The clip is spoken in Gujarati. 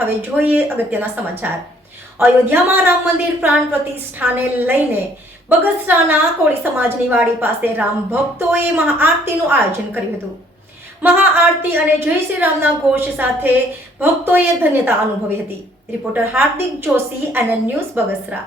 હવે જોઈએ અગત્યના સમાચાર। અયોધ્યામાં રામ મંદિર પ્રાણ પ્રતિષ્ઠાને લઈને બગસરાના કોળી સમાજની વાડી પાસે રામ ભક્તોએ મહાઆરતીનું આયોજન કર્યું હતું। મહાઆરતી અને જય શ્રી રામના ઘોષ સાથે ભક્તોએ ધન્યતા અનુભવી હતી। રિપોર્ટર હાર્દિક જોશી, NN ન્યૂઝ, બગસરા।